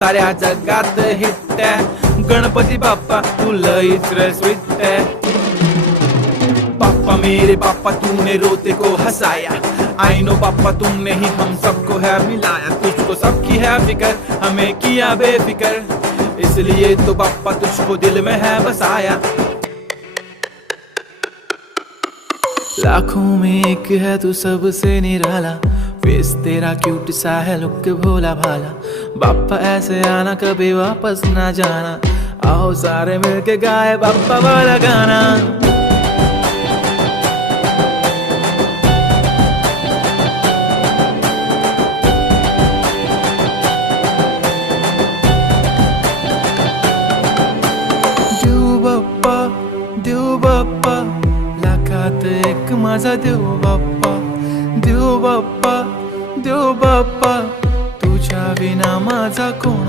साऱ्या जगात हिट आहे गणपती बाप्पा तू लईच रे स्वीट है। पापा मेरे पापा तूने रोते को हंसाया, आई नो पापा तुमने ही हम सबको है मिलाया। तुझको सबकी है फिकर, हमें किया बेफिकर, इसलिए तो पापा तुझको दिल में है बसाया। लाखों में एक है तू सबसे निराला, फेस तेरा क्यूट सा है लुक भोला भाला। बाप्पा ऐसे आना कभी वापस ना जाना, आओ सारे मिलके गाए बाप्पा वाला गाना। देव बाप्पा लाखात एक माझा देव बाप्पा, देव बाप्पा, देव बाप्पा तुझ्या विना माझा कोण।